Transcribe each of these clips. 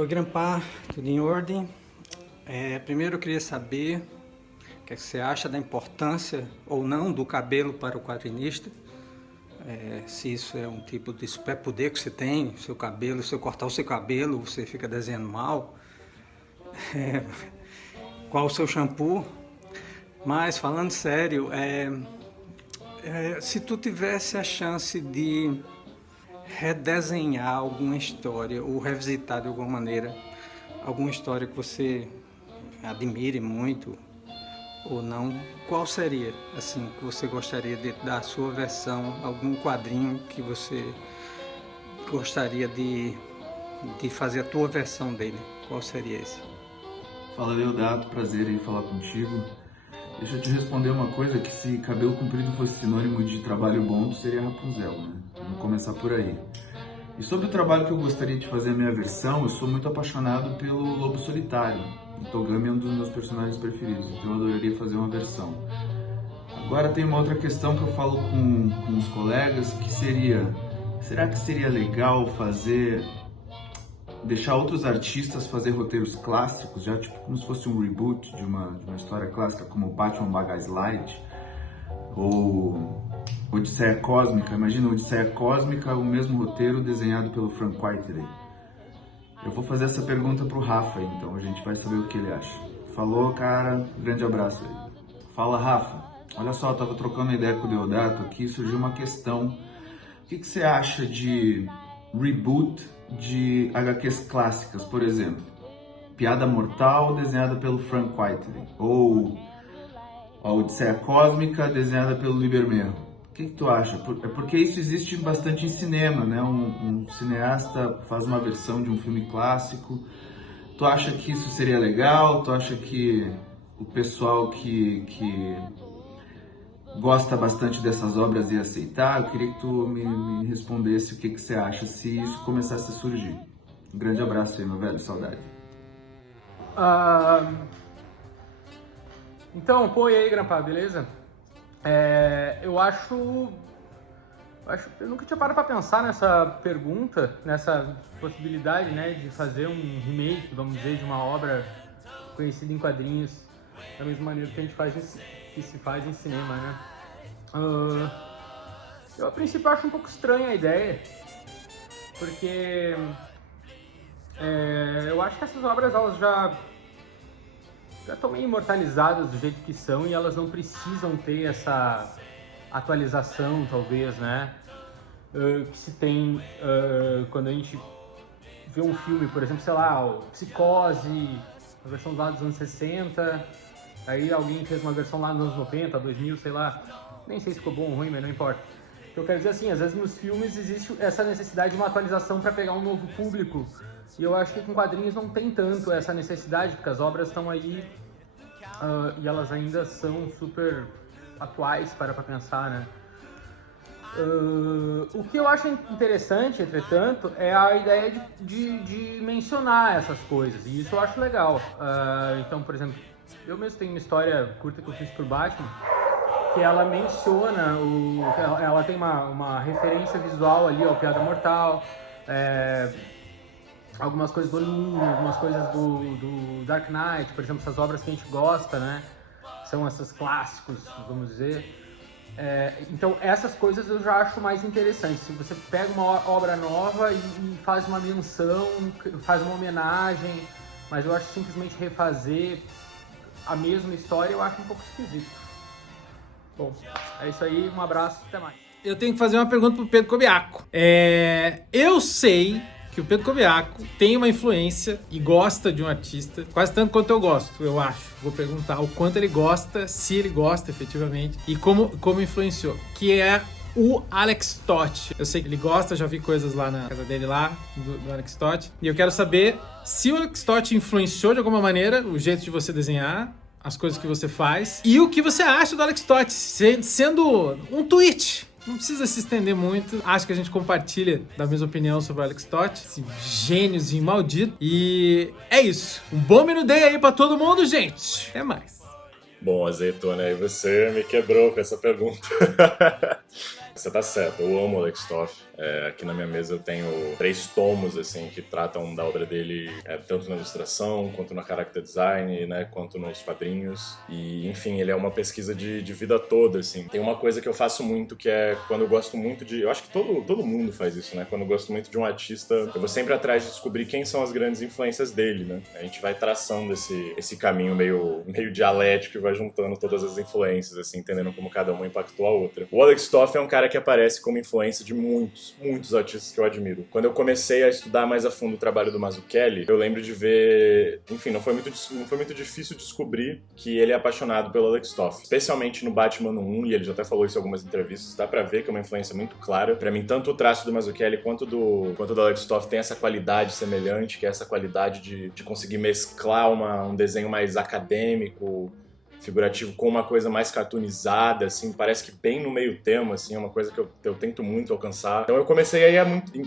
Oi, Grampar, tudo em ordem? Primeiro eu queria saber o que é que você acha da importância ou não do cabelo para o quadrinista. Se isso é um tipo de superpoder que você tem, seu cabelo, se eu cortar o seu cabelo, você fica desenhando mal. Qual o seu shampoo? Mas falando sério, se tu tivesse a chance de redesenhar alguma história ou revisitar de alguma maneira alguma história que você admire muito ou não, qual seria, assim, que você gostaria de dar a sua versão, algum quadrinho que você gostaria de fazer a tua versão dele? Qual seria esse? Fala, Leodato, prazer em falar contigo. Deixa eu te responder uma coisa, que se cabelo comprido fosse sinônimo de trabalho bom, seria Rapunzel, né? Vamos começar por aí. E sobre o trabalho que eu gostaria de fazer a minha versão, eu sou muito apaixonado pelo Lobo Solitário. E Togami é um dos meus personagens preferidos, então eu adoraria fazer uma versão. Agora tem uma outra questão que eu falo com os colegas, que seria, será que seria legal deixar outros artistas fazer roteiros clássicos, já tipo como se fosse um reboot de uma história clássica, como Batman Bagaslide ou Odisseia Cósmica? Imagina Odisseia Cósmica, o mesmo roteiro desenhado pelo Frank Whiteley. Eu vou fazer essa pergunta pro Rafa, então a gente vai saber o que ele acha. Falou, cara, grande abraço aí. Fala, Rafa. Olha só, eu tava trocando uma ideia com o Deodato aqui, surgiu uma questão. O que você acha de reboot de HQs clássicas, por exemplo? Piada Mortal, desenhada pelo Frank Whiteley, ou a Odisseia Cósmica, desenhada pelo Libermejo. O que tu acha? É porque isso existe bastante em cinema, né? Um cineasta faz uma versão de um filme clássico. Tu acha que isso seria legal? Tu acha que o pessoal que gosta bastante dessas obras ia aceitar? Eu queria que tu me respondesse o que você acha se isso começasse a surgir. Um grande abraço aí, meu velho, saudade. Ah, então, pô, e aí, Grampa, beleza? Eu acho... Eu nunca tinha parado pra pensar nessa pergunta, nessa possibilidade, né, de fazer um remake, vamos dizer, de uma obra conhecida em quadrinhos, da mesma maneira que que se faz em cinema, né? Eu, a princípio, acho um pouco estranha a ideia, porque eu acho que essas obras, elas já estão meio imortalizadas do jeito que são e elas não precisam ter essa atualização, talvez, né? Que se tem quando a gente vê um filme, por exemplo, sei lá, o Psicose, a versão lá dos anos 60, aí alguém fez uma versão lá nos anos 90, 2000, sei lá, nem sei se ficou bom ou ruim, mas não importa. Eu quero dizer assim, às vezes nos filmes existe essa necessidade de uma atualização para pegar um novo público, e eu acho que com quadrinhos não tem tanto essa necessidade, porque as obras estão aí e elas ainda são super atuais para pensar, né? O que eu acho interessante, entretanto, é a ideia de mencionar essas coisas, e isso eu acho legal. Então, por exemplo, eu mesmo tenho uma história curta que eu fiz por Batman, que ela menciona, ela tem uma referência visual ali ao Piada Mortal, algumas coisas do Aluno, algumas coisas do Dark Knight, por exemplo, essas obras que a gente gosta, né? São esses clássicos, vamos dizer. Então, essas coisas eu já acho mais interessantes. Se você pega uma obra nova e faz uma menção, faz uma homenagem, mas eu acho que simplesmente refazer a mesma história eu acho um pouco esquisito. Bom, é isso aí, um abraço, até mais. Eu tenho que fazer uma pergunta pro Pedro Cobiaco. Eu sei que o Pedro Cobiaco tem uma influência e gosta de um artista quase tanto quanto eu gosto, eu acho. Vou perguntar o quanto ele gosta, se ele gosta efetivamente e como influenciou, que é o Alex Toth. Eu sei que ele gosta, já vi coisas lá na casa dele lá, do Alex Toth. E eu quero saber se o Alex Toth influenciou de alguma maneira o jeito de você desenhar, as coisas que você faz, e o que você acha do Alex Toth, sendo um tweet. Não precisa se estender muito. Acho que a gente compartilha da mesma opinião sobre o Alex Toth, esse gêniozinho maldito. E é isso. Um bom Minu Day aí pra todo mundo, gente. Até mais. Bom, Azeitona, aí você me quebrou com essa pergunta. Você tá certo, eu amo o Alex Toth. Aqui na minha mesa eu tenho 3 tomos, assim, que tratam da obra dele, tanto na ilustração, quanto no character design, né, quanto nos quadrinhos. E, enfim, ele é uma pesquisa de vida toda, assim. Tem uma coisa que eu faço muito, que é quando eu gosto muito de... Eu acho que todo mundo faz isso, né? Quando eu gosto muito de um artista, eu vou sempre atrás de descobrir quem são as grandes influências dele, né? A gente vai traçando esse caminho meio dialético e vai juntando todas as influências, assim, entendendo como cada uma impactou a outra. O Alex Toth é um cara que aparece como influência de muitos artistas que eu admiro. Quando eu comecei a estudar mais a fundo o trabalho do Mazzucchelli, eu lembro de ver... Enfim, não foi muito difícil descobrir que ele é apaixonado pelo Alex Toth. Especialmente no Batman 1, e ele já até falou isso em algumas entrevistas, dá pra ver que é uma influência muito clara. Pra mim, tanto o traço do Mazzucchelli quanto do Alex Toth tem essa qualidade semelhante, que é essa qualidade de conseguir mesclar um desenho mais acadêmico, figurativo, com uma coisa mais cartoonizada, assim, parece que bem no meio termo, assim, é uma coisa que eu tento muito alcançar. Então eu comecei aí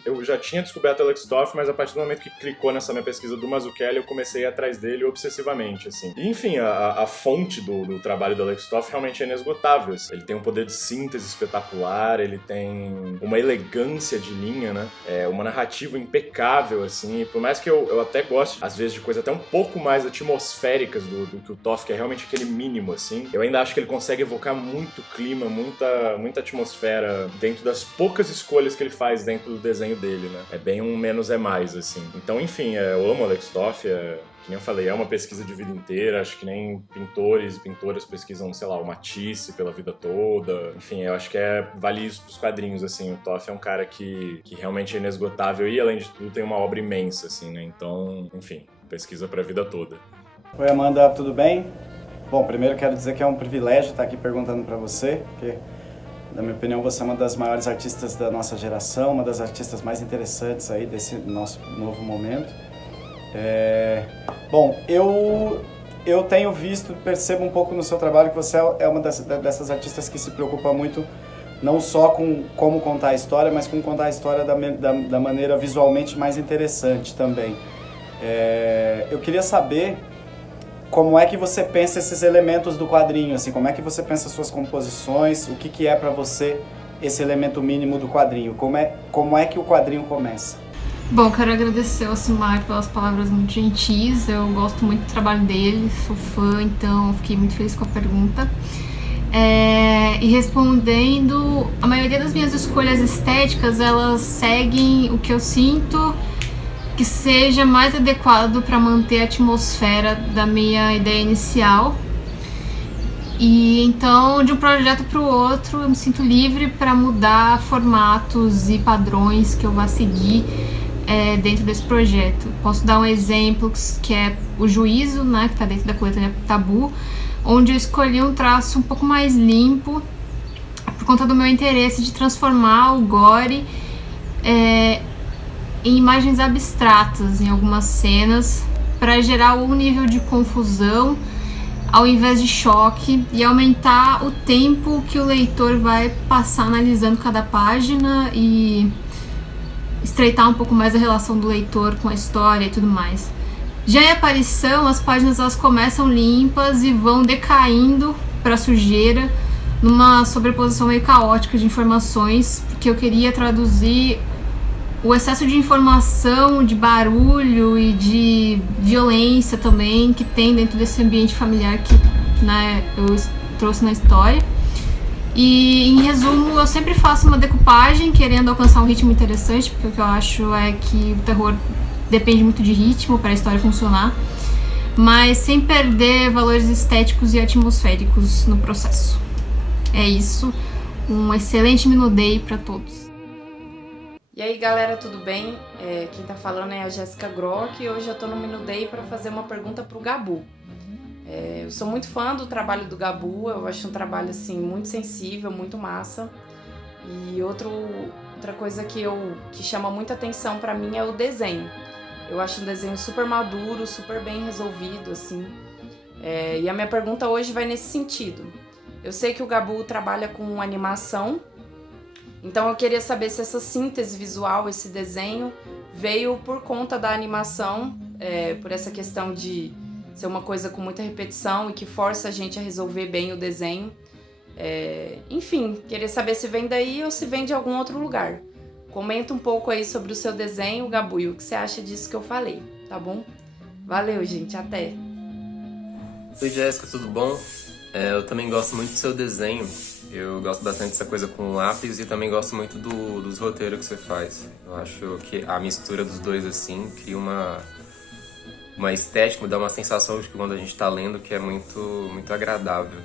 eu já tinha descoberto o Alex Toth, mas a partir do momento que clicou nessa minha pesquisa do Mazzucchelli, eu comecei a ir atrás dele obsessivamente, assim. E, enfim, a fonte do trabalho do Alex Toth realmente é inesgotável, assim. Ele tem um poder de síntese espetacular, ele tem uma elegância de linha, né? Uma narrativa impecável, assim, e por mais que eu até goste, às vezes, de coisas até um pouco mais atmosféricas do que o Toth, que é realmente aquele mínimo, assim. Eu ainda acho que ele consegue evocar muito clima, muita atmosfera dentro das poucas escolhas que ele faz dentro do desenho dele, né? É bem um menos é mais, assim. Então, enfim, eu amo Alex Toth, que nem eu falei, é uma pesquisa de vida inteira, acho que nem pintores e pintoras pesquisam, sei lá, o Matisse pela vida toda. Enfim, eu acho que vale isso pros quadrinhos, assim. O Toth é um cara que realmente é inesgotável e, além de tudo, tem uma obra imensa, assim, né? Então, enfim, pesquisa pra vida toda. Oi, Amanda, tudo bem? Bom, primeiro quero dizer que é um privilégio estar aqui perguntando para você, porque, na minha opinião, você é uma das maiores artistas da nossa geração, uma das artistas mais interessantes aí desse nosso novo momento. Bom, eu tenho visto, percebo um pouco no seu trabalho que você é uma dessas artistas que se preocupa muito não só com como contar a história, mas com contar a história da maneira visualmente mais interessante também. Eu queria saber como é que você pensa esses elementos do quadrinho, assim, como é que você pensa suas composições, o que é para você esse elemento mínimo do quadrinho, como é que o quadrinho começa? Bom, quero agradecer ao Alcimar pelas palavras muito gentis, eu gosto muito do trabalho dele, sou fã, então fiquei muito feliz com a pergunta. E respondendo, a maioria das minhas escolhas estéticas, elas seguem o que eu sinto que seja mais adequado para manter a atmosfera da minha ideia inicial. E então, de um projeto para o outro, eu me sinto livre para mudar formatos e padrões que eu vá seguir dentro desse projeto. Posso dar um exemplo que é o Juízo, né, que está dentro da coletânea Tabu, onde eu escolhi um traço um pouco mais limpo por conta do meu interesse de transformar o gore em imagens abstratas em algumas cenas para gerar algum nível de confusão ao invés de choque e aumentar o tempo que o leitor vai passar analisando cada página e estreitar um pouco mais a relação do leitor com a história e tudo mais. Já em Aparição, as páginas elas começam limpas e vão decaindo para sujeira numa sobreposição meio caótica de informações, porque eu queria traduzir o excesso de informação, de barulho e de violência também que tem dentro desse ambiente familiar que, né, eu trouxe na história. E, em resumo, eu sempre faço uma decupagem querendo alcançar um ritmo interessante, porque o que eu acho é que o terror depende muito de ritmo para a história funcionar, mas sem perder valores estéticos e atmosféricos no processo. É isso. Um excelente Minudei para todos. E aí galera, tudo bem? Quem tá falando é a Jéssica Grock e hoje eu tô no Minudei para fazer uma pergunta pro Gabu. Eu sou muito fã do trabalho do Gabu, eu acho um trabalho assim muito sensível, muito massa. E outra coisa que chama muita atenção pra mim é o desenho. Eu acho um desenho super maduro, super bem resolvido, assim. E a minha pergunta hoje vai nesse sentido. Eu sei que o Gabu trabalha com animação, então eu queria saber se essa síntese visual, esse desenho, veio por conta da animação, por essa questão de ser uma coisa com muita repetição e que força a gente a resolver bem o desenho. Enfim, queria saber se vem daí ou se vem de algum outro lugar. Comenta um pouco aí sobre o seu desenho, Gabu, e o que você acha disso que eu falei, tá bom? Valeu, gente, até! Oi, Jéssica, tudo bom? Eu também gosto muito do seu desenho. Eu gosto bastante dessa coisa com lápis e também gosto muito dos roteiros que você faz. Eu acho que a mistura dos dois, assim, cria uma estética, dá uma sensação de que quando a gente tá lendo que é muito agradável.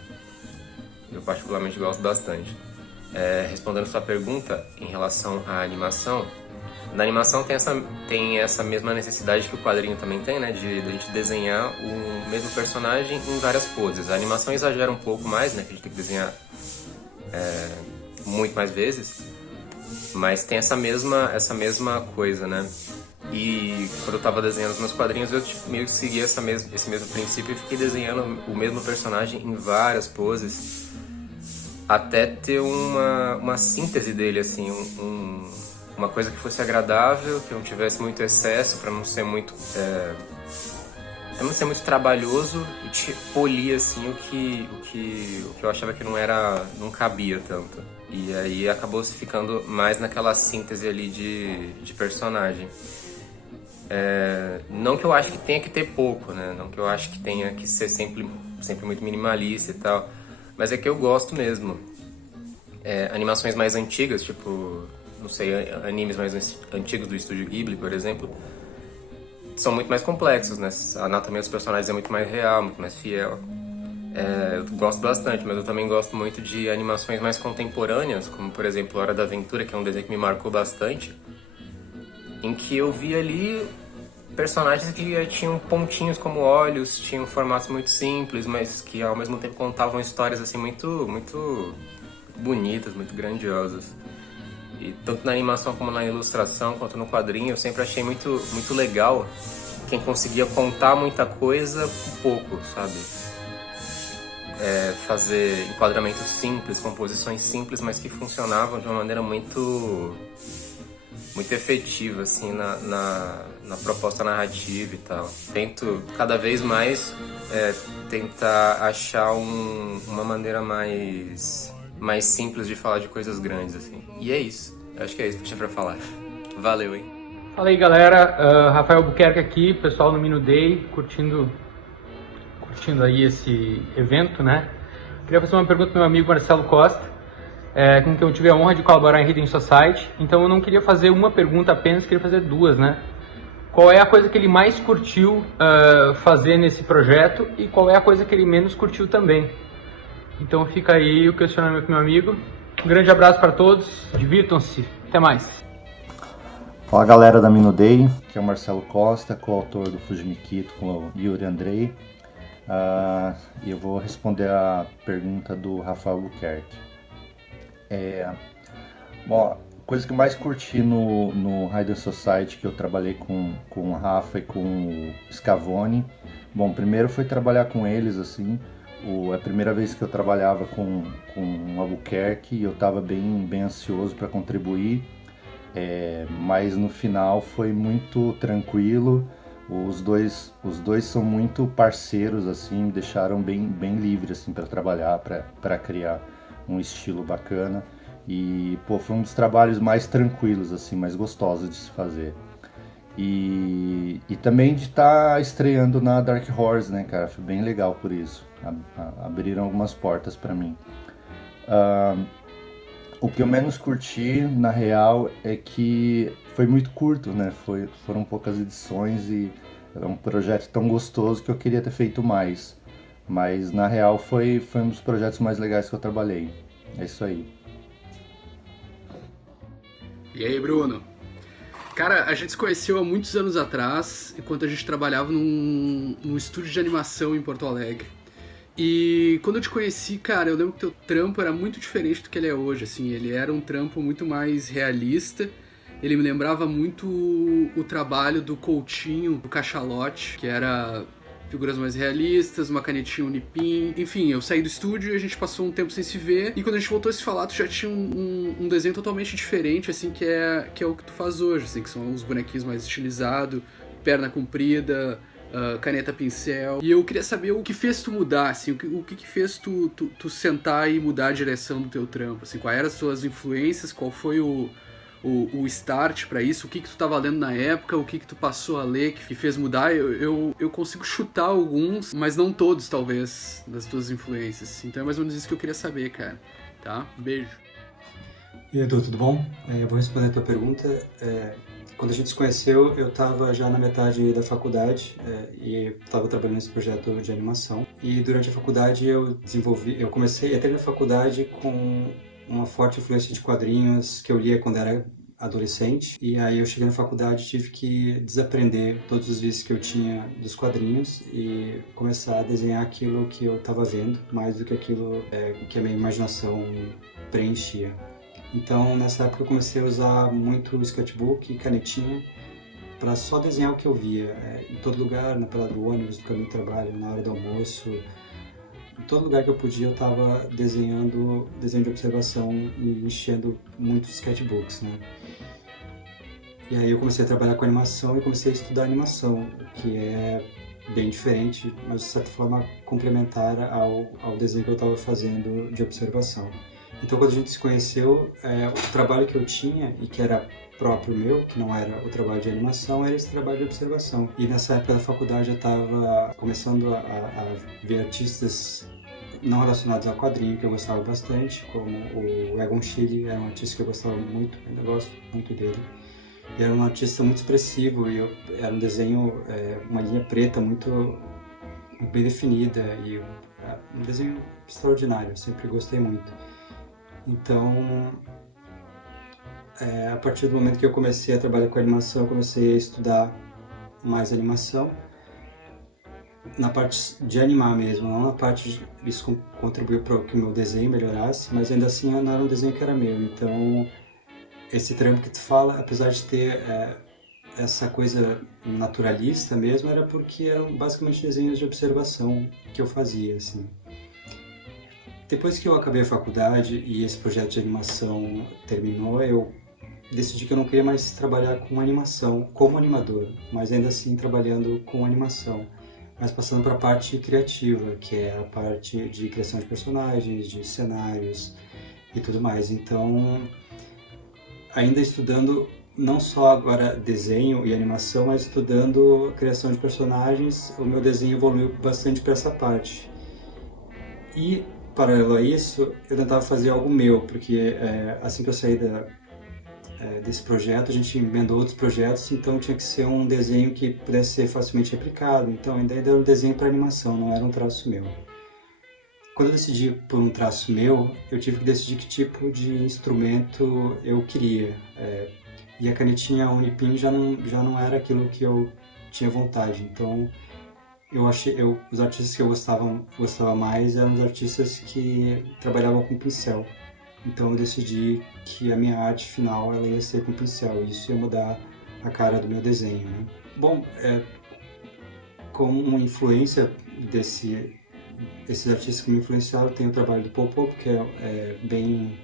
Eu particularmente gosto bastante. Respondendo sua pergunta em relação à animação, na animação tem essa mesma necessidade que o quadrinho também tem, né? De a gente desenhar o mesmo personagem em várias poses. A animação exagera um pouco mais, né? Que a gente tem que desenhar muito mais vezes, mas tem essa mesma coisa, né? E quando eu tava desenhando os meus quadrinhos, eu meio que segui esse mesmo princípio e fiquei desenhando o mesmo personagem em várias poses, até ter uma síntese dele, assim, uma coisa que fosse agradável, que não tivesse muito excesso, para não ser muito trabalhoso e te polir, assim, o que eu achava que não cabia tanto. E aí acabou se ficando mais naquela síntese ali de personagem. Não que eu acho que tenha que ter pouco, né? Não que eu acho que tenha que ser sempre muito minimalista e tal, mas é que eu gosto mesmo. Animações mais antigas, tipo, não sei, animes mais antigos do estúdio Ghibli, por exemplo, são muito mais complexos, né? A anatomia dos personagens é muito mais real, muito mais fiel. Eu gosto bastante, mas eu também gosto muito de animações mais contemporâneas, como, por exemplo, Hora da Aventura, que é um desenho que me marcou bastante, em que eu vi ali personagens que tinham pontinhos como olhos, tinham formatos muito simples, mas que ao mesmo tempo contavam histórias assim muito bonitas, muito grandiosas. E tanto na animação como na ilustração, quanto no quadrinho, eu sempre achei muito legal quem conseguia contar muita coisa com pouco, sabe? Fazer enquadramentos simples, composições simples, mas que funcionavam de uma maneira muito efetiva, assim, na proposta narrativa e tal. Tento cada vez mais tentar achar uma maneira mais simples de falar de coisas grandes, assim. E é isso. Eu acho que é isso que eu tinha pra falar. Valeu, hein? Fala aí, galera. Rafael Buquerque aqui, pessoal no Minu Day, curtindo aí esse evento, né? Queria fazer uma pergunta pro meu amigo Marcelo Costa, com quem eu tive a honra de colaborar em Hidden Society. Então eu não queria fazer uma pergunta apenas, queria fazer duas, né? Qual é a coisa que ele mais curtiu fazer nesse projeto e qual é a coisa que ele menos curtiu também? Então fica aí o questionamento pro meu amigo. Um grande abraço para todos, divirtam-se, até mais. Fala, galera da Minu Day, aqui é o Marcelo Costa, coautor do Fujimikito com o Yuri Andrei. E eu vou responder a pergunta do Rafael Buquerque. Bom, a coisa que eu mais curti no Hidden Society, que eu trabalhei com o Rafa e com o Scavone, bom, primeiro foi trabalhar com eles, assim. A primeira vez que eu trabalhava com o Albuquerque e eu estava bem ansioso para contribuir, mas no final foi muito tranquilo. Os dois são muito parceiros, assim, me deixaram bem livre assim, para trabalhar, para criar um estilo bacana. E foi um dos trabalhos mais tranquilos, assim, mais gostosos de se fazer. E também de estar estreando na Dark Horse, né, cara? Foi bem legal por isso. Abriram algumas portas para mim. O que eu menos curti, na real, é que foi muito curto, né? Foram poucas edições e é um projeto tão gostoso que eu queria ter feito mais. Mas, na real, foi um dos projetos mais legais que eu trabalhei. É isso aí. E aí, Bruno? Cara, a gente se conheceu há muitos anos atrás, enquanto a gente trabalhava num estúdio de animação em Porto Alegre. E quando eu te conheci, cara, eu lembro que teu trampo era muito diferente do que ele é hoje, assim. Ele era um trampo muito mais realista. Ele me lembrava muito o trabalho do Coutinho, do Cachalote, que era figuras mais realistas, uma canetinha Unipin. Enfim, eu saí do estúdio e a gente passou um tempo sem se ver. E quando a gente voltou a se falar, tu já tinha um desenho totalmente diferente, assim, que é o que tu faz hoje, assim, que são os bonequinhos mais estilizados, perna comprida, caneta, pincel. E eu queria saber o que fez tu mudar, assim, o que fez tu sentar e mudar a direção do teu trampo, assim, quais eram as tuas influências, qual foi o start pra isso, o que tu tava lendo na época, o que tu passou a ler que fez mudar. Eu consigo chutar alguns, mas não todos, talvez, das tuas influências. Então é mais ou menos isso que eu queria saber, cara. Tá? Beijo. E Edu, tudo bom? Eu vou responder a tua pergunta. Quando a gente se conheceu, eu estava já na metade da faculdade e estava trabalhando nesse projeto de animação. E durante a faculdade eu entrei na faculdade com uma forte influência de quadrinhos que eu lia quando era adolescente. E aí eu cheguei na faculdade e tive que desaprender todos os vícios que eu tinha dos quadrinhos e começar a desenhar aquilo que eu estava vendo, mais do que aquilo que a minha imaginação preenchia. Então, nessa época eu comecei a usar muito sketchbook e canetinha para só desenhar o que eu via. Em todo lugar, na pela do ônibus, no caminho do trabalho, na hora do almoço. Em todo lugar que eu podia eu estava desenho de observação e enchendo muitos sketchbooks, né? E aí eu comecei a trabalhar com animação e comecei a estudar animação, que é bem diferente, mas de certa forma complementar ao desenho que eu estava fazendo de observação. Então, quando a gente se conheceu, o trabalho que eu tinha e que era próprio meu, que não era o trabalho de animação, era esse trabalho de observação. E nessa época da faculdade eu estava começando a ver artistas não relacionados ao quadrinho, que eu gostava bastante, como o Egon Schiele, era um artista que eu gostava muito, ainda gosto muito dele. E era um artista muito expressivo e era um desenho, uma linha preta muito bem definida e um desenho extraordinário, eu sempre gostei muito. Então, a partir do momento que eu comecei a trabalhar com animação, eu comecei a estudar mais animação, na parte de animar mesmo, não na parte de isso contribuir para que o meu desenho melhorasse, mas ainda assim não era um desenho que era meu. Então, esse trampo que tu fala, apesar de ter essa coisa naturalista mesmo, era porque eram basicamente desenhos de observação que eu fazia, assim. Depois que eu acabei a faculdade e esse projeto de animação terminou, eu decidi que eu não queria mais trabalhar com animação como animador, mas ainda assim trabalhando com animação, mas passando para a parte criativa, que é a parte de criação de personagens, de cenários e tudo mais. Então, ainda estudando não só agora desenho e animação, mas estudando criação de personagens, o meu desenho evoluiu bastante para essa parte. E paralelo a isso, eu tentava fazer algo meu, porque assim que eu saí desse projeto, a gente emendou outros projetos, então tinha que ser um desenho que pudesse ser facilmente replicado, então ainda era um desenho para animação, não era um traço meu. Quando eu decidi por um traço meu, eu tive que decidir que tipo de instrumento eu queria, e a canetinha Unipin já não era aquilo que eu tinha vontade, então os artistas que eu gostava mais eram os artistas que trabalhavam com pincel. Então eu decidi que a minha arte final ela ia ser com pincel, e isso ia mudar a cara do meu desenho, né? Bom, como uma influência esses artistas que me influenciaram, tem o trabalho do Paul Pope, que é bem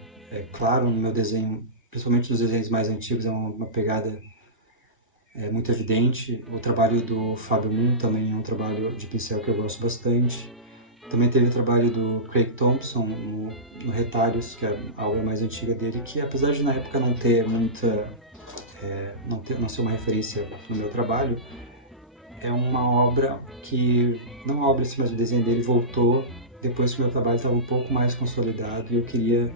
claro no meu desenho, principalmente nos desenhos mais antigos, é uma pegada muito evidente. O trabalho do Fábio Moon também é um trabalho de pincel que eu gosto bastante. Também teve o trabalho do Craig Thompson no Retalhos, que é a obra mais antiga dele, que apesar de na época não ter muita, não ser uma referência no meu trabalho, é uma obra que, não a obra assim, mas o desenho dele voltou depois que o meu trabalho estava um pouco mais consolidado e eu queria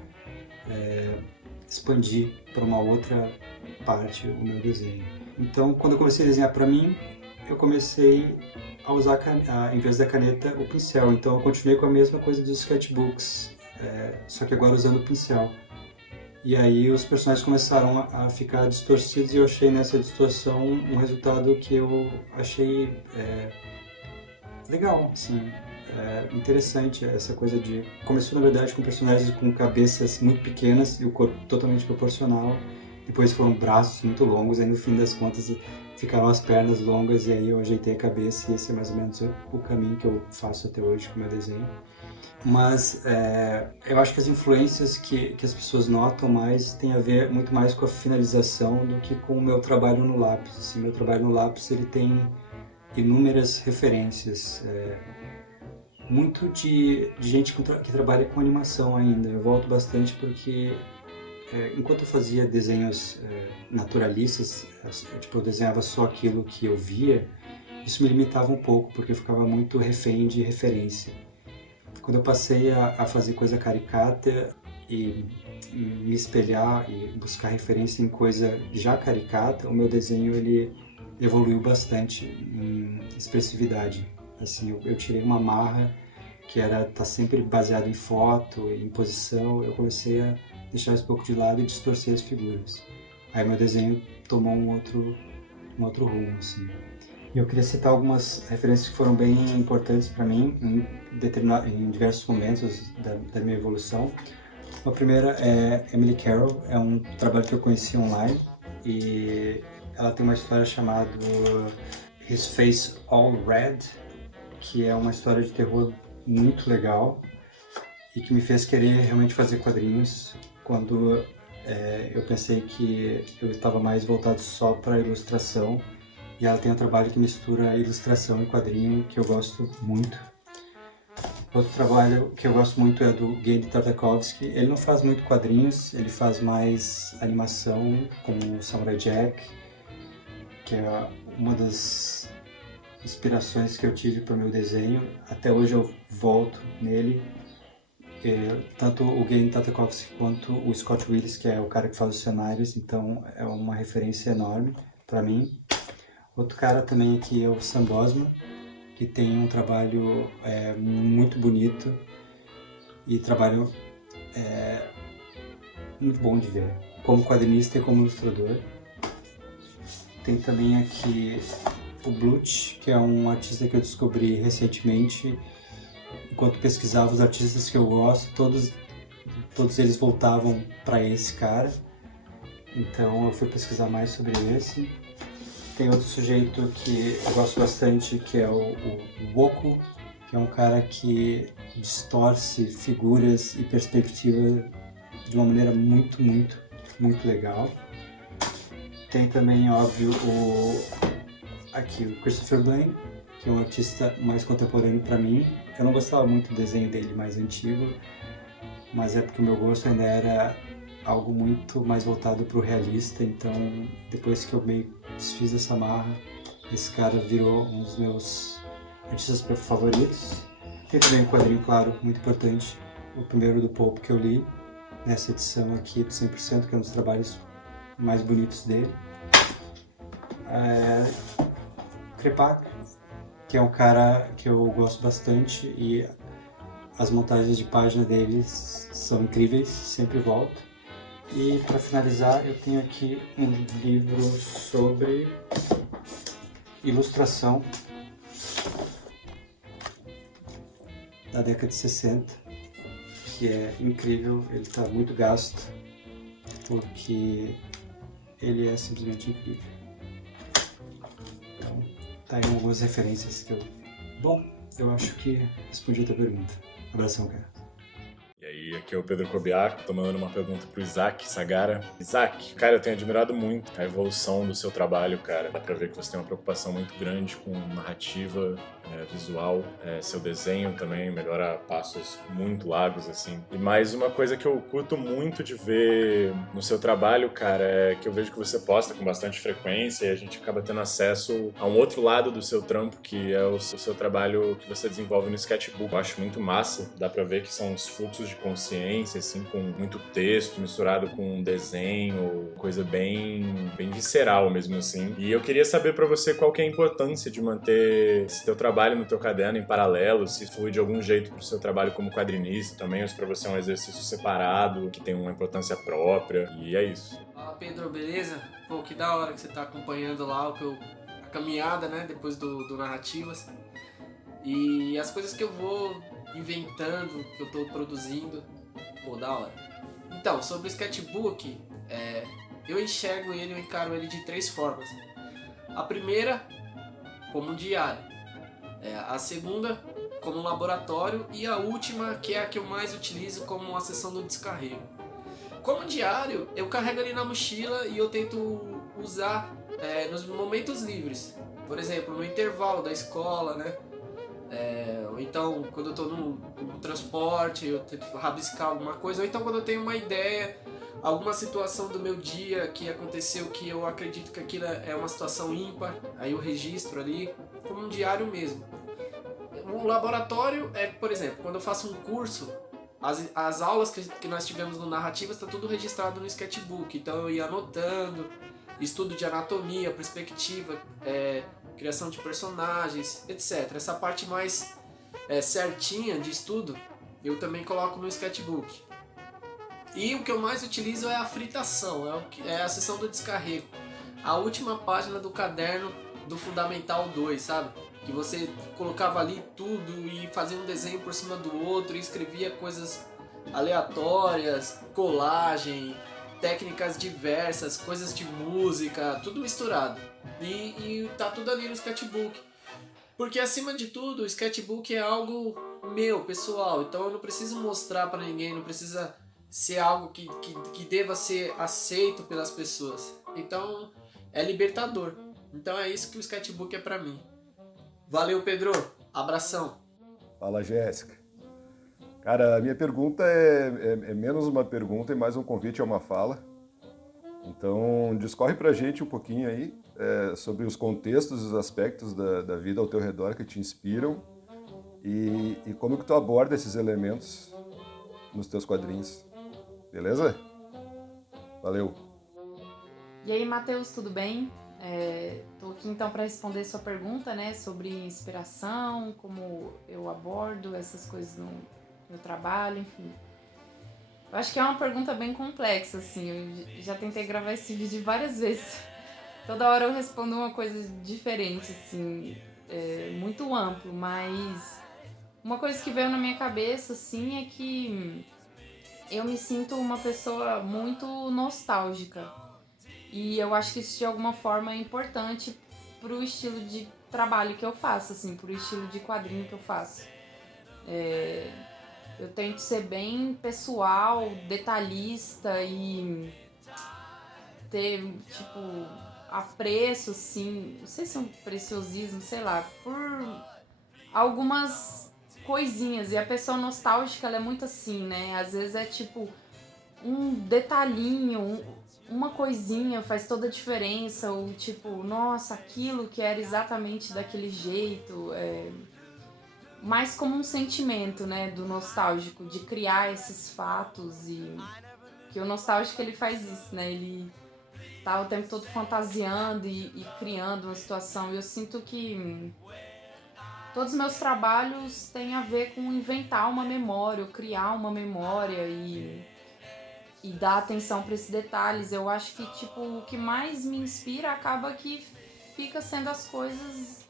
expandir para uma outra parte o meu desenho. Então, quando eu comecei a desenhar para mim, eu comecei a usar, em vez da caneta, o pincel. Então, eu continuei com a mesma coisa dos sketchbooks, só que agora usando o pincel. E aí, os personagens começaram a ficar distorcidos e eu achei nessa distorção um resultado que eu achei legal, assim, interessante. Essa coisa de... Começou, na verdade, com personagens com cabeças muito pequenas e o corpo totalmente proporcional. Depois foram braços muito longos, aí no fim das contas ficaram as pernas longas e aí eu ajeitei a cabeça e esse é mais ou menos o caminho que eu faço até hoje com o meu desenho. Mas eu acho que as influências que as pessoas notam mais tem a ver muito mais com a finalização do que com o meu trabalho no lápis. Assim, meu trabalho no lápis ele tem inúmeras referências, muito de gente que trabalha com animação ainda. Eu volto bastante porque enquanto eu fazia desenhos naturalistas, tipo, eu desenhava só aquilo que eu via, isso me limitava um pouco, porque eu ficava muito refém de referência. Quando eu passei a fazer coisa caricata e me espelhar e buscar referência em coisa já caricata, o meu desenho ele evoluiu bastante em expressividade. Assim, eu tirei uma marra que era tá sempre baseado em foto, em posição, eu comecei a deixar isso um pouco de lado e distorcer as figuras. Aí meu desenho tomou um outro rumo, assim. E eu queria citar algumas referências que foram bem importantes para mim em diversos momentos da minha evolução. A primeira é Emily Carroll, é um trabalho que eu conheci online e ela tem uma história chamada His Face All Red, que é uma história de terror muito legal e que me fez querer realmente fazer quadrinhos quando eu pensei que eu estava mais voltado só para ilustração, e ela tem um trabalho que mistura ilustração e quadrinho que eu gosto muito. Outro trabalho que eu gosto muito é do Genndy Tartakovsky. Ele não faz muito quadrinhos, ele faz mais animação, como o Samurai Jack, que é uma das inspirações que eu tive para o meu desenho. Até hoje eu volto nele. Tanto o Genndy Tartakovsky quanto o Scott Willis, que é o cara que faz os cenários, então é uma referência enorme para mim. Outro cara também aqui é o Sam Bosman, que tem um trabalho muito bonito e trabalho muito bom de ver, como quadrinista e como ilustrador. Tem também aqui o Bluch, que é um artista que eu descobri recentemente. Enquanto pesquisava os artistas que eu gosto, todos eles voltavam para esse cara, então eu fui pesquisar mais sobre esse. Tem outro sujeito que eu gosto bastante, que é o Woku, que é um cara que distorce figuras e perspectiva de uma maneira muito, muito, muito legal. Tem também, óbvio, o Christopher Blaine, que é um artista mais contemporâneo para mim. Eu não gostava muito do desenho dele mais antigo, mas é porque o meu gosto ainda era algo muito mais voltado para o realista, então depois que eu meio desfiz essa marra, esse cara virou um dos meus artistas favoritos. Tem também um quadrinho, claro, muito importante, o primeiro do Pope que eu li, nessa edição aqui do 100%, que é um dos trabalhos mais bonitos dele. Krepak, que é um cara que eu gosto bastante e as montagens de página deles são incríveis, sempre volto. E para finalizar, eu tenho aqui um livro sobre ilustração da década de 60, que é incrível, ele está muito gasto, porque ele é simplesmente incrível. Então, tá aí algumas referências que eu... Bom, eu acho que respondi a tua pergunta. Abração, cara. E aí, aqui é o Pedro Kobiak, tô mandando uma pergunta pro Isaac Sagara. Isaac, cara, eu tenho admirado muito a evolução do seu trabalho, cara. Dá pra ver que você tem uma preocupação muito grande com narrativa, visual, seu desenho também melhora a passos muito largos, assim. E mais uma coisa que eu curto muito de ver no seu trabalho, cara, é que eu vejo que você posta com bastante frequência e a gente acaba tendo acesso a um outro lado do seu trampo, que é o seu trabalho que você desenvolve no sketchbook. Eu acho muito massa, dá pra ver que são os fluxos de consciência, assim, com muito texto misturado com desenho, coisa bem visceral mesmo, assim. E eu queria saber pra você qual que é a importância de manter esse teu trabalho no teu caderno em paralelo, se flui de algum jeito pro seu trabalho como quadrinista também, ou se pra você é um exercício separado, que tem uma importância própria, e é isso. Fala, Pedro, beleza? Pô, que da hora que você tá acompanhando lá a caminhada, né, depois do Narrativas. E as coisas que eu vou inventando, que eu tô produzindo, pô, da hora. Então, sobre o sketchbook, eu encaro ele de 3 formas. A primeira, como um diário. A segunda, como um laboratório. E a última, que é a que eu mais utilizo, como uma sessão do descarrego. Como diário, eu carrego ali na mochila e eu tento usar nos momentos livres. Por exemplo, no intervalo da escola, né? Ou então quando eu tô no transporte, eu tento rabiscar alguma coisa, ou então quando eu tenho uma ideia, alguma situação do meu dia que aconteceu que eu acredito que aquilo é uma situação ímpar, aí eu registro ali, como um diário mesmo. O laboratório é, por exemplo, quando eu faço um curso, as aulas que nós tivemos no Narrativas está tudo registrado no sketchbook, então eu ia anotando, estudo de anatomia, perspectiva, criação de personagens, etc. Essa parte mais certinha de estudo, eu também coloco no sketchbook. E o que eu mais utilizo é a fritação, é a sessão do descarrego. A última página do caderno do Fundamental 2, sabe? Que você colocava ali tudo e fazia um desenho por cima do outro e escrevia coisas aleatórias, colagem, técnicas diversas, coisas de música, tudo misturado. E tá tudo ali no sketchbook. Porque acima de tudo, o sketchbook é algo meu, pessoal. Então eu não preciso mostrar pra ninguém, não precisa ser algo que deva ser aceito pelas pessoas. Então é libertador. Então é isso que o sketchbook é pra mim. Valeu, Pedro. Abração. Fala, Jéssica. Cara, a minha pergunta é menos uma pergunta e mais um convite a uma fala. Então, discorre pra gente um pouquinho aí sobre os contextos e os aspectos da vida ao teu redor que te inspiram e como que tu aborda esses elementos nos teus quadrinhos. Beleza? Valeu. E aí, Matheus, tudo bem? Tô aqui então para responder sua pergunta, né, sobre inspiração, como eu abordo essas coisas no meu trabalho, enfim. Eu acho que é uma pergunta bem complexa, assim, eu já tentei gravar esse vídeo várias vezes. Toda hora eu respondo uma coisa diferente, assim, muito amplo, mas uma coisa que veio na minha cabeça, assim, é que eu me sinto uma pessoa muito nostálgica. E eu acho que isso de alguma forma é importante pro estilo de trabalho que eu faço, assim, pro estilo de quadrinho que eu faço. Eu tento ser bem pessoal, detalhista e ter, tipo, apreço, assim, não sei se é um preciosismo, sei lá, por algumas coisinhas. E a pessoa nostálgica, ela é muito assim, né? Às vezes é tipo um detalhinho, uma coisinha faz toda a diferença, ou tipo, nossa, aquilo que era exatamente daquele jeito, mais como um sentimento, né, do nostálgico, de criar esses fatos. E que o nostálgico, ele faz isso, né, ele tá o tempo todo fantasiando e criando uma situação. E eu sinto que todos os meus trabalhos têm a ver com inventar uma memória, ou criar uma memória e dar atenção para esses detalhes. Eu acho que, tipo, o que mais me inspira acaba que fica sendo as coisas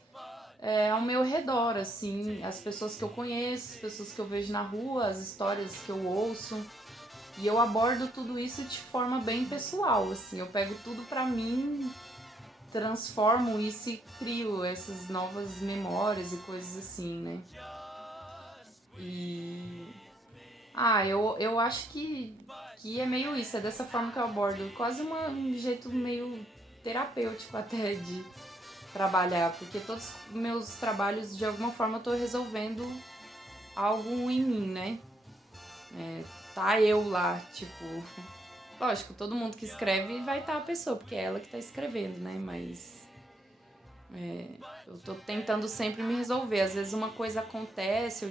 ao meu redor, assim, as pessoas que eu conheço, as pessoas que eu vejo na rua, as histórias que eu ouço. E eu abordo tudo isso de forma bem pessoal, assim, eu pego tudo pra mim, transformo isso e crio essas novas memórias e coisas assim, né? E eu acho que é meio isso, é dessa forma que eu abordo, quase um jeito meio terapêutico até de trabalhar, porque todos os meus trabalhos, de alguma forma, eu tô resolvendo algo em mim, né? Tá eu lá, tipo... Lógico, todo mundo que escreve vai estar a pessoa, porque é ela que tá escrevendo, né? Mas eu tô tentando sempre me resolver. Às vezes uma coisa acontece,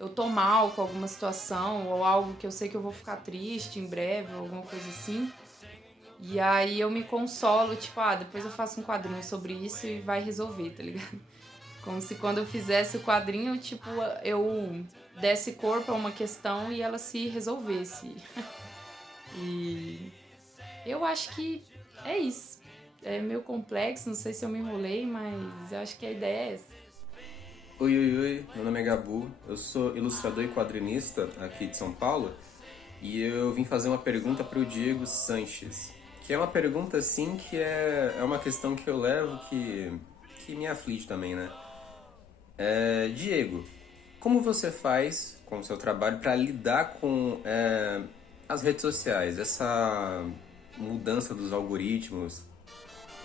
eu tô mal com alguma situação, ou algo que eu sei que eu vou ficar triste em breve, ou alguma coisa assim. E aí eu me consolo, tipo, depois eu faço um quadrinho sobre isso e vai resolver, tá ligado? Como se quando eu fizesse o quadrinho, tipo, eu desse corpo a uma questão e ela se resolvesse. E eu acho que é isso. É meio complexo, não sei se eu me enrolei, mas eu acho que a ideia é essa. Oi, meu nome é Gabu, eu sou ilustrador e quadrinista aqui de São Paulo e eu vim fazer uma pergunta para o Diego Sanches, que é uma pergunta assim que é uma questão que eu levo que me aflige também, né? Diego, como você faz com o seu trabalho para lidar com as redes sociais, essa mudança dos algoritmos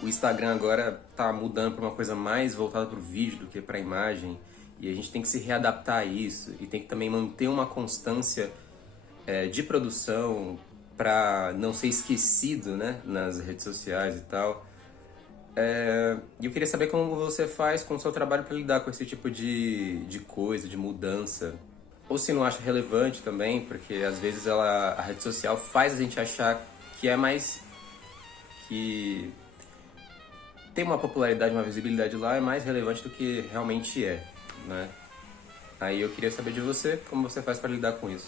o Instagram agora tá mudando para uma coisa mais voltada para o vídeo do que para a imagem, e a gente tem que se readaptar a isso e tem que também manter uma constância de produção para não ser esquecido, né, nas redes sociais e tal. E eu queria saber como você faz com o seu trabalho para lidar com esse tipo de coisa, de mudança. Ou se não acha relevante também, porque às vezes a rede social faz a gente achar que é mais... que tem uma popularidade, uma visibilidade lá, é mais relevante do que realmente é, né? Aí eu queria saber de você, como você faz para lidar com isso.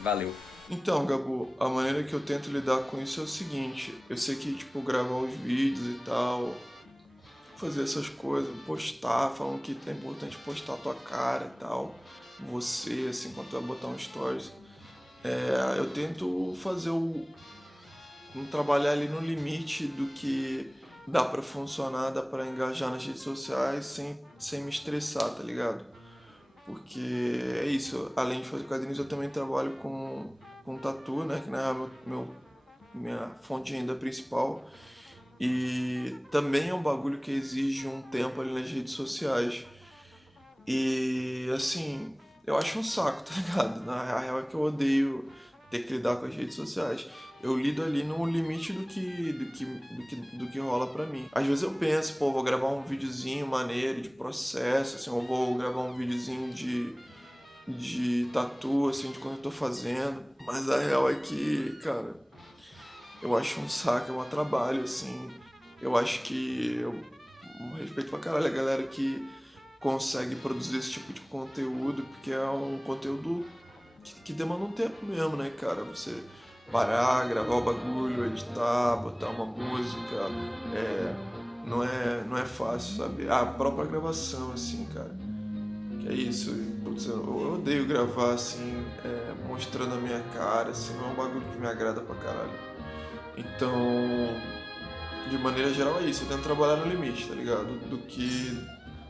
Valeu! Então, Gabu, a maneira que eu tento lidar com isso é o seguinte: eu sei que, tipo, gravar os vídeos e tal, fazer essas coisas, postar, falando que é importante postar a tua cara e tal, você, assim, quando tu vai botar um stories, eu tento fazer trabalhar ali no limite do que dá pra funcionar, dá pra engajar nas redes sociais sem me estressar, tá ligado? Porque é isso, além de fazer quadrinhos, eu também trabalho com tatu, né, que não é minha fonte de renda principal, e também é um bagulho que exige um tempo ali nas redes sociais. E assim, eu acho um saco, tá ligado? Na real é que eu odeio ter que lidar com as redes sociais. Eu lido ali no limite do que rola pra mim. Às vezes eu penso, pô, vou gravar um videozinho maneiro de processo, assim, ou vou gravar um videozinho de tatu, assim, de quando eu tô fazendo. Mas a real é que, cara, eu acho um saco, é um trabalho, assim. Eu acho que eu respeito pra caralho a galera que consegue produzir esse tipo de conteúdo, porque é um conteúdo que demanda um tempo mesmo, né, cara? Você parar, gravar o bagulho, editar, botar uma música, não é fácil, sabe? A própria gravação, assim, cara, que é isso, eu odeio gravar, assim, mostrando a minha cara, assim, não é um bagulho que me agrada pra caralho. Então, de maneira geral é isso, eu tento trabalhar no limite, tá ligado? Do que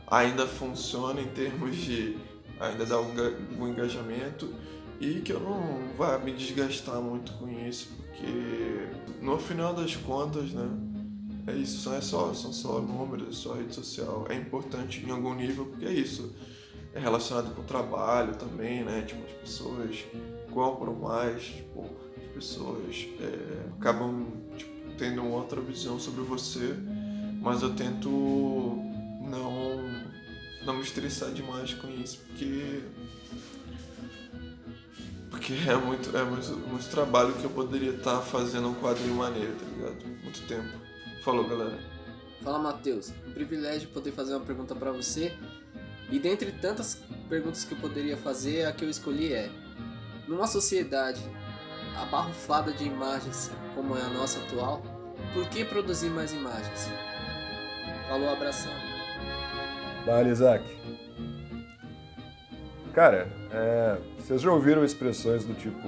ainda funciona em termos de ainda dar um engajamento, e que eu não vá me desgastar muito com isso, porque no final das contas, né, é isso, são só números, é só rede social. É importante em algum nível, porque é isso, é relacionado com o trabalho também, né, tipo, as pessoas compram mais, tipo, as pessoas acabam, tipo, tendo uma outra visão sobre você, mas eu tento não me estressar demais com isso, porque é muito trabalho que eu poderia estar fazendo um quadrinho maneiro, tá ligado? Muito tempo. Falou, galera. Fala, Matheus. Um privilégio poder fazer uma pergunta pra você. E dentre tantas perguntas que eu poderia fazer, a que eu escolhi é: numa sociedade abarrofada de imagens como é a nossa atual, por que produzir mais imagens? Falou, abração. Dale, Isaac. Cara, vocês já ouviram expressões do tipo: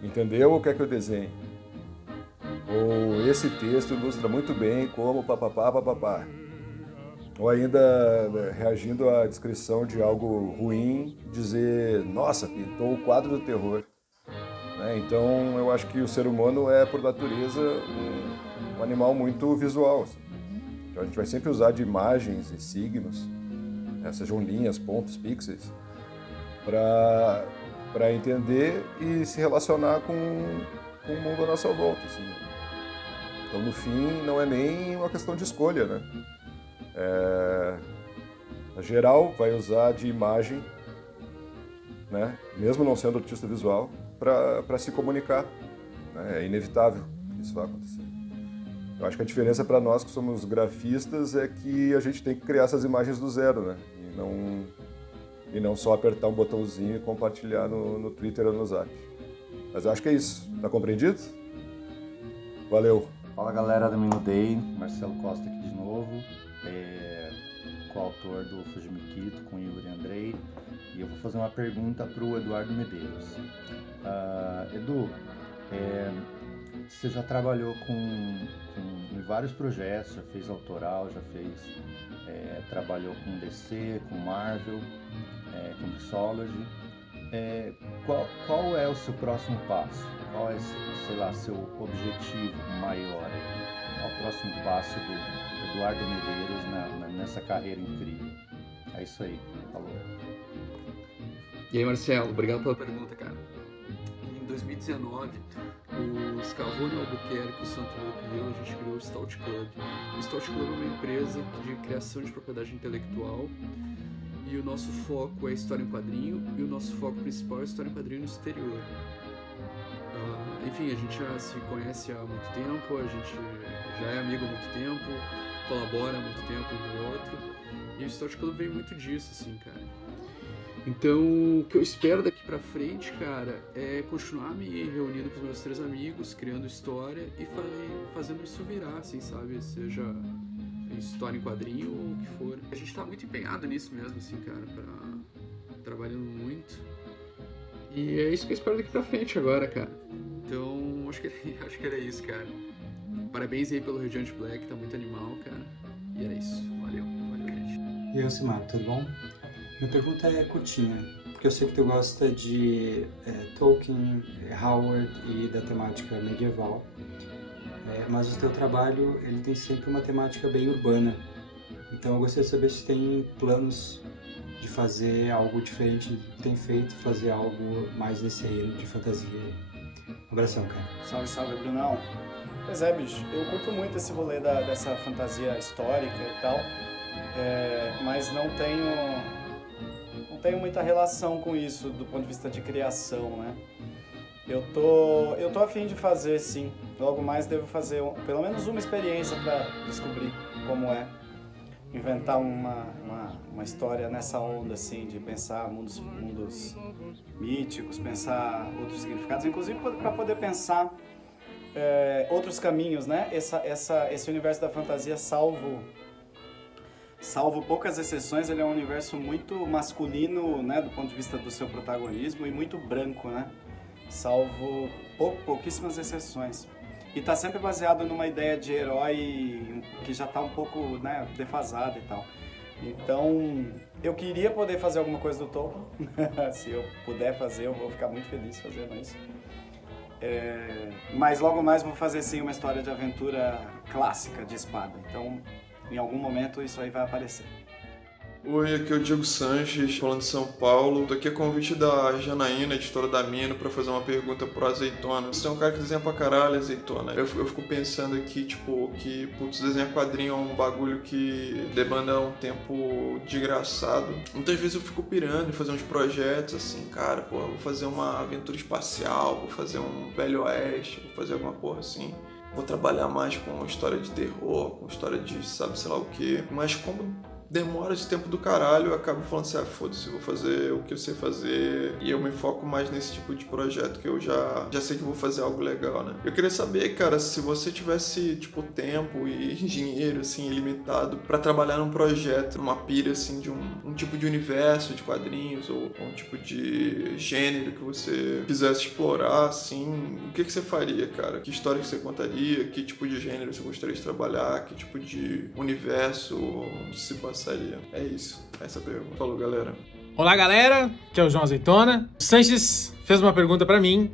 entendeu ou quer que eu desenhe? Ou esse texto ilustra muito bem como papapá, papapá. Ou ainda, reagindo à descrição de algo ruim, dizer: nossa, pintou o quadro do terror. Né? Então eu acho que o ser humano é, por natureza, um animal muito visual. Assim. Então a gente vai sempre usar de imagens e signos, sejam linhas, pontos, pixels, para entender e se relacionar com o mundo à nossa volta. Assim. Então, no fim, não é nem uma questão de escolha, né? A geral vai usar de imagem, né? Mesmo não sendo artista visual, para se comunicar. Né? É inevitável que isso vai acontecer. Eu acho que a diferença para nós que somos grafistas é que a gente tem que criar essas imagens do zero, né? E não só apertar um botãozinho e compartilhar no Twitter ou no Zap. Mas eu acho que é isso. Tá compreendido? Valeu! Fala, galera do Minudei, Marcelo Costa aqui de novo, coautor do Fujimikito com Yuri Andrei, e eu vou fazer uma pergunta para o Eduardo Medeiros. Edu, você já trabalhou em vários projetos, já fez autoral, trabalhou com DC, com Marvel, com Mixology. Qual é o seu próximo passo? Qual é, sei lá, seu objetivo maior? ao próximo passo do Eduardo Medeiros nessa carreira incrível. É isso aí, falou. E aí, Marcelo, obrigado pela pergunta, cara. Em 2019, o Scavone Albuquerque e o Santoro e eu, a gente criou o Stout Club. O Stout Club é uma empresa de criação de propriedade intelectual e o nosso foco é história em quadrinho e o nosso foco principal é história em quadrinho no exterior. Enfim, a gente já se conhece há muito tempo, a gente já é amigo há muito tempo, colabora há muito tempo um com o outro, e o Stout Club vem muito disso, assim, cara. Então, o que eu espero daqui pra frente, cara, é continuar me reunindo com os meus 3 amigos, criando história e fazendo isso virar, assim, sabe? Seja história em quadrinho ou o que for. A gente tá muito empenhado nisso mesmo, assim, cara, trabalhando muito. E é isso que eu espero daqui pra frente agora, cara. Então, acho que era isso, cara. Parabéns aí pelo Radiant Black, tá muito animal, cara. E era isso. Valeu, gente. E aí, Simar, tudo bom? Minha pergunta é curtinha, porque eu sei que tu gosta de Tolkien, Howard e da temática medieval, mas o teu trabalho ele tem sempre uma temática bem urbana. Então eu gostaria de saber se tem planos de fazer algo diferente do que tem feito, fazer algo mais nesse reino de fantasia. Um abração, cara. Salve, salve, Brunão. Pois é, bicho, eu curto muito esse rolê dessa fantasia histórica e tal, mas não tenho muita relação com isso do ponto de vista de criação, né? Eu tô a fim de fazer, sim. Logo mais devo fazer pelo menos uma experiência para descobrir como é. Inventar uma história nessa onda, assim, de pensar mundos míticos, pensar outros significados, inclusive para poder pensar outros caminhos, né? Esse universo da fantasia, salvo poucas exceções, ele é um universo muito masculino, né, do ponto de vista do seu protagonismo, e muito branco, né? Salvo pouquíssimas exceções. E está sempre baseado numa ideia de herói que já está um pouco, né, defasada e tal. Então, eu queria poder fazer alguma coisa do Tolkien. Se eu puder fazer, eu vou ficar muito feliz fazendo isso. Mas logo mais vou fazer, sim, uma história de aventura clássica de espada. Então, em algum momento isso aí vai aparecer. Oi, aqui é o Diego Sanches, falando de São Paulo. Tô aqui a convite da Janaína, editora da Mino, pra fazer uma pergunta pro Azeitona. Você é um cara que desenha pra caralho, Azeitona. Eu fico pensando aqui, tipo, que putz, desenhar quadrinho é um bagulho que demanda um tempo desgraçado. Muitas vezes eu fico pirando em fazer uns projetos assim, cara, pô, vou fazer uma aventura espacial, vou fazer um Velho Oeste, vou fazer alguma porra assim. Vou trabalhar mais com história de terror, com história de sabe, sei lá o quê. Mas como demora esse tempo do caralho, eu acabo falando assim, foda-se, vou fazer o que eu sei fazer e eu me foco mais nesse tipo de projeto que eu já sei que vou fazer algo legal, né? Eu queria saber, cara, se você tivesse, tipo, tempo e dinheiro, assim, ilimitado pra trabalhar num projeto, numa pilha, assim, de um tipo de universo de quadrinhos ou um tipo de gênero que você quisesse explorar, assim, o que você faria, cara? Que história que você contaria? Que tipo de gênero você gostaria de trabalhar? Que tipo de universo se passaria? É isso, essa pergunta. Falou, galera. Olá, galera, aqui é o João Azeitona. O Sanches fez uma pergunta pra mim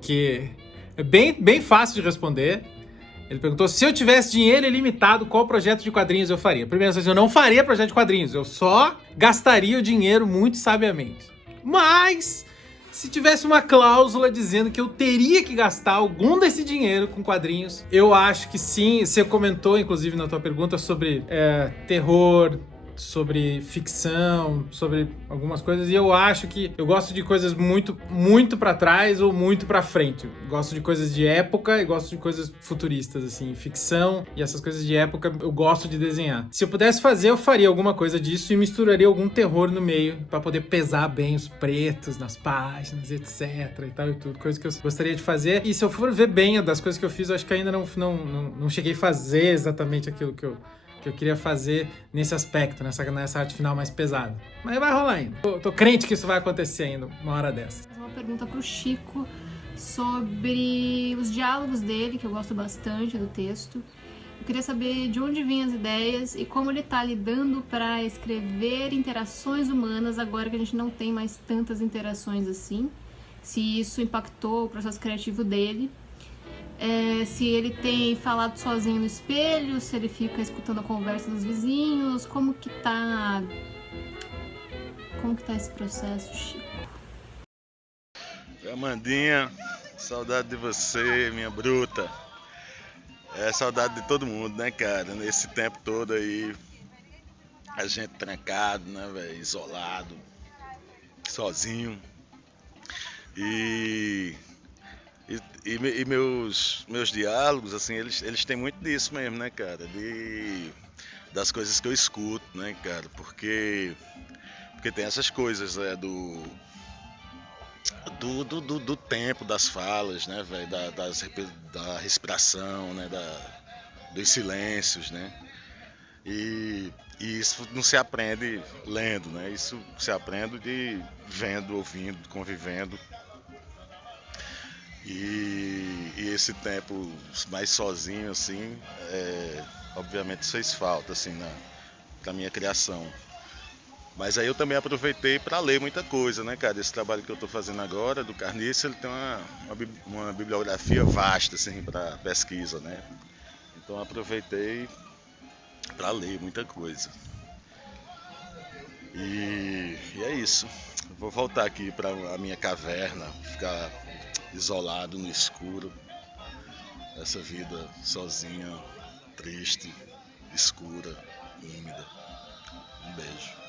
que é bem fácil de responder. Ele perguntou se eu tivesse dinheiro ilimitado, qual projeto de quadrinhos eu faria. Primeiro, eu não faria projeto de quadrinhos, eu só gastaria o dinheiro muito sabiamente. Mas se tivesse uma cláusula dizendo que eu teria que gastar algum desse dinheiro com quadrinhos, eu acho que sim. Você comentou, inclusive, na tua pergunta sobre terror, sobre ficção, sobre algumas coisas, e eu acho que eu gosto de coisas muito, muito pra trás ou muito pra frente. Eu gosto de coisas de época e gosto de coisas futuristas, assim, ficção, e essas coisas de época eu gosto de desenhar. Se eu pudesse fazer, eu faria alguma coisa disso e misturaria algum terror no meio pra poder pesar bem os pretos nas páginas, etc e tal e tudo, coisa que eu gostaria de fazer. E se eu for ver bem das coisas que eu fiz, eu acho que ainda não cheguei a fazer exatamente aquilo que eu queria fazer nesse aspecto, nessa arte final mais pesada. Mas vai rolar ainda. Tô crente que isso vai acontecer ainda, uma hora dessa. Uma pergunta pro Chico sobre os diálogos dele, que eu gosto bastante do texto. Eu queria saber de onde vinham as ideias e como ele tá lidando para escrever interações humanas agora que a gente não tem mais tantas interações assim. Se isso impactou o processo criativo dele. se ele tem falado sozinho no espelho, se ele fica escutando a conversa dos vizinhos, como que tá esse processo, Chico? Amandinha, saudade de você, minha bruta. Saudade de todo mundo, né, cara? Nesse tempo todo aí, a gente trancado, né, velho? Isolado, sozinho. E meus diálogos, assim, eles têm muito disso mesmo, né, cara? Das coisas que eu escuto, né, cara? Porque tem essas coisas, né, do tempo, das falas, né, velho? Da respiração, né? Dos silêncios, né? E isso não se aprende lendo, né? Isso se aprende vendo, ouvindo, convivendo. E esse tempo mais sozinho, assim, obviamente fez falta, assim, na minha criação. Mas aí eu também aproveitei para ler muita coisa, né, cara? Esse trabalho que eu estou fazendo agora, do Carniça, ele tem uma bibliografia vasta, assim, para pesquisa, né? Então eu aproveitei para ler muita coisa. E é isso. Vou voltar aqui para a minha caverna, ficar isolado no escuro, essa vida sozinha, triste, escura, úmida. Um beijo.